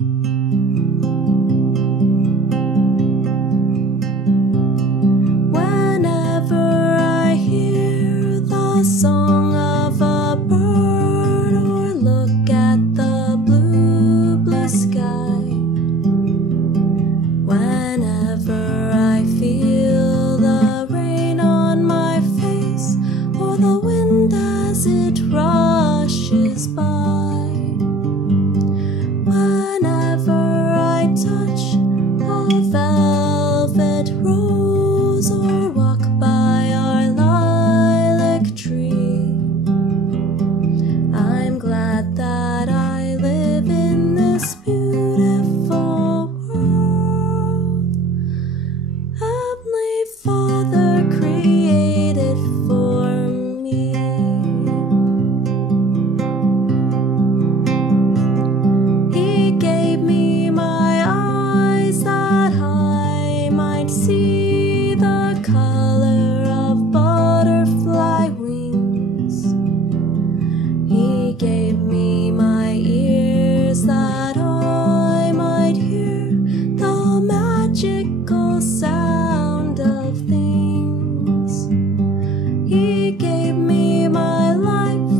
Whenever I hear the song of a bird or look at the blue, blue sky, whenever I feel the rain on my face or the wind as it rushes by, whenever I touch a velvet rose or walk by our lilac tree, I'm glad that I live in this beautiful world Heavenly Father created for me. He gave me my eyes that I might see the color of butterfly wings. He gave me my ears that I might hear the magical sound of things. He gave me my life,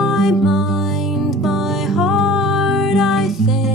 my mind, my heart, I thank